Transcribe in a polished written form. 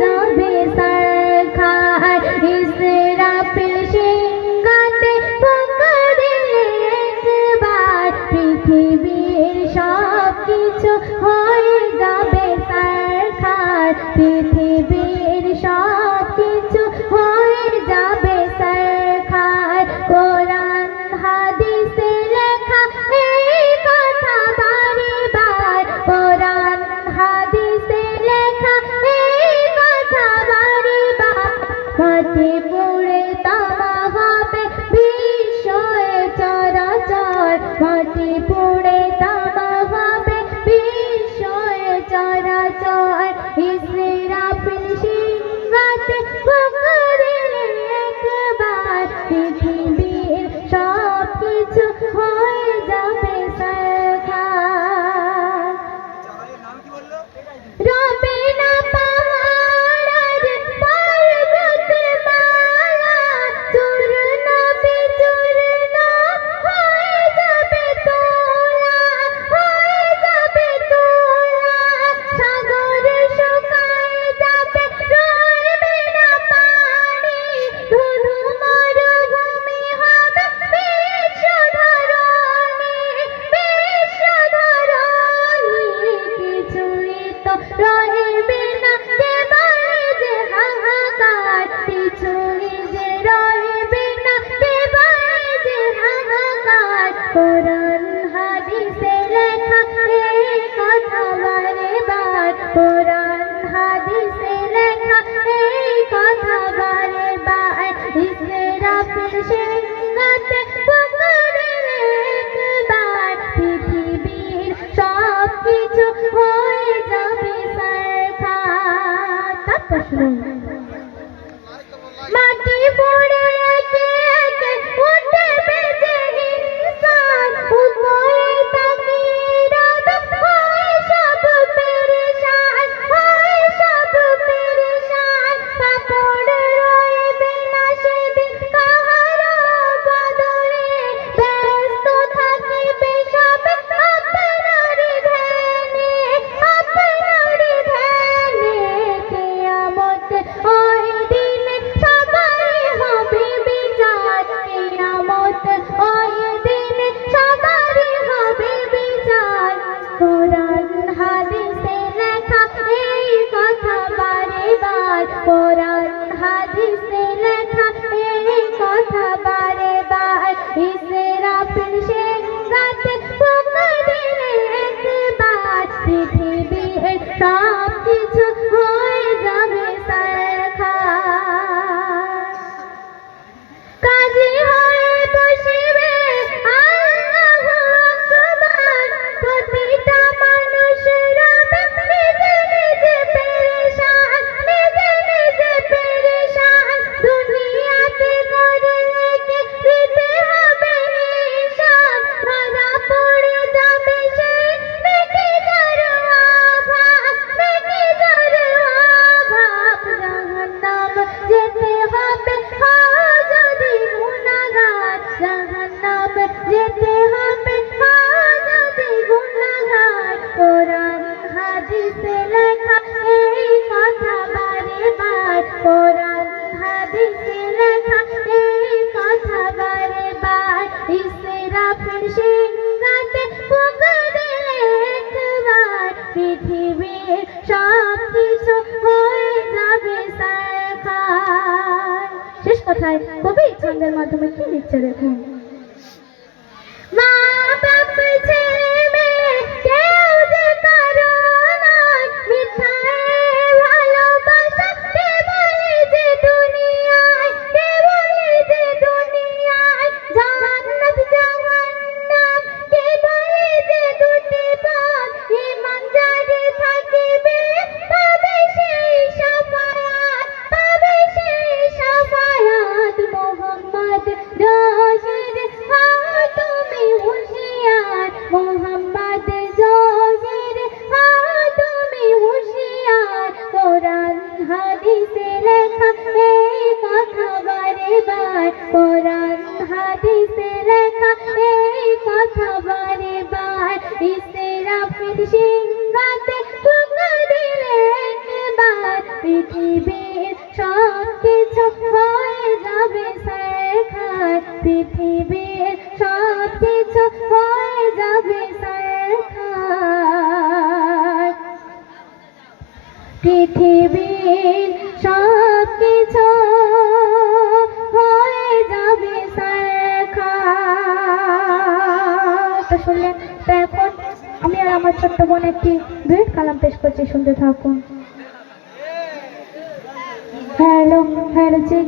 যাবে সারখার ইসরাফিল সিংহাতে ফুঁক দিলে একবার পৃথিবীর সব কিছু হয়ে যাবে সারখার পৃথিবীর সব কিছু হয়ে যাবে সারখার কোরআন হাদিসে লেখা এই কথা বারে বার কোরআন হাদিসে লেখা এই কথা বারে বার মাটি পুড়ে তামা হবে বিশ্বয়ে চরাচর মাটি পুড়ে তামা হবে বিশ্বয়ে চরাচর ইসরাফিল সিংহাতে ফুঁক দিলে একবার পৃথিবীর সব কিছু হয়ে যাবে সারখার রবে না পাহাড় আর পর্বত মালা চূর্ণ বিচূর্ণ হয়ে যাবে তোলা হয়ে যাবে তোলা সাগর শুকায় যাবে রবে না পানি ধুধু মরুভূমি হবে বিশ্বধরণী কিছুই তো রহিবে না কেবল যে হাহাকার কিছুই যে রহিবে না কেবল যে হাহাকার কোরআন হাদিসে লেখা এই কথা বারে বার কোরআন হাদিসে লেখা এই কথা বারে বার ইসরাফিল সিংহাতে ফুঁক দিলে একবার পৃথিবীর সব কিছু হয়ে যাবে সারখার তারপর শুনুন মাটি পড়ে একে একে উঠবে যে ইনসান উপরে তাকিয়ে রবে হয় সব পেরেশান হয় সব পেরেশান কাপড় রইবে না সেদিন কাহারো বদলে ব্যস্ত থাকিবে সবে আপনারই ধ্যানে কিয়ামত ওই দিনে সবাই হবে বিচার কিয়ামত ওই দিনে সবাই হবে বিচার কোরআন হাদিসে লেখা এই কথা বারে বার কোরআন হাদিসে লেখা এই কথা বারে বার ইসরাফিল সিংহাতে ফুঁক দিলে একবার পৃথিবীর সব কিছু হয়ে যাবে সারখার কাজী হয়ে বসিবে আল্লাহু আকবার প্রতিটা মানুষ রবে নিজে নিজে পেরেশান নিজে নিজে পেরেশান দুনিয়াতে করলে কি দিতে হবে হিসাব ধরা পড়ে যাবে সেই নেকি যার অভাব নেকি যার অভাব জাহান্নাম যেতে হবে হয় যদি গুনাহগার জাহান্নাম যেতে হবে হয় যদি গুনাহগার কোরআন হাদিসে লেখা এই কথা বারে বার কোরআন হাদিসে লেখা এই কথা বারে বার ইসরাফিল সিংহাতে ফুঁক দিলে একবার পৃথিবীর সব কিছু হয়ে যাবে সারখার শেষ কথায় কবি ছন্দের মাধ্যমে কি লিখছে দেখুন মা বাপ ছেলে মেয়ে কেউ যে কারো নয় মিথ্যায় ভালোবাসা কে বলে যে দুনিয়ায় কে বলে যে দুনিয়ায় জান্নাত জাহান্নাম কে বলে যে দুটি পথ ঈমান যারে থাকিবে পাবে সেই শাফায়াত পাবে সেই শাফায়াত মোহাম্মদ রশিদ হও তুমি হুঁশিয়ার মোহাম্মদ জহির হও তুমি হুঁশিয়ার কোরআন হাদিসে লেখা এই কথা বারে বার কোরআন হাদিসে লেখা এই কথা বারে বার ইসরাফিল সিংহাতে ফুঁক দিলে একবার পৃথিবীর সব কিছু হয়ে যাবে ছারখার পৃথিবীর সব কিছু হয়ে যাবে ছারখার পৃথিবীর সব কিছু হয়ে যাবে ছারখার। তো শুনলেন, তো এখন আমি আর আমার ছোট্ট বোন একটি ডুয়েট কালাম পেশ করছি, শুনতে থাকুন। Hello hello check.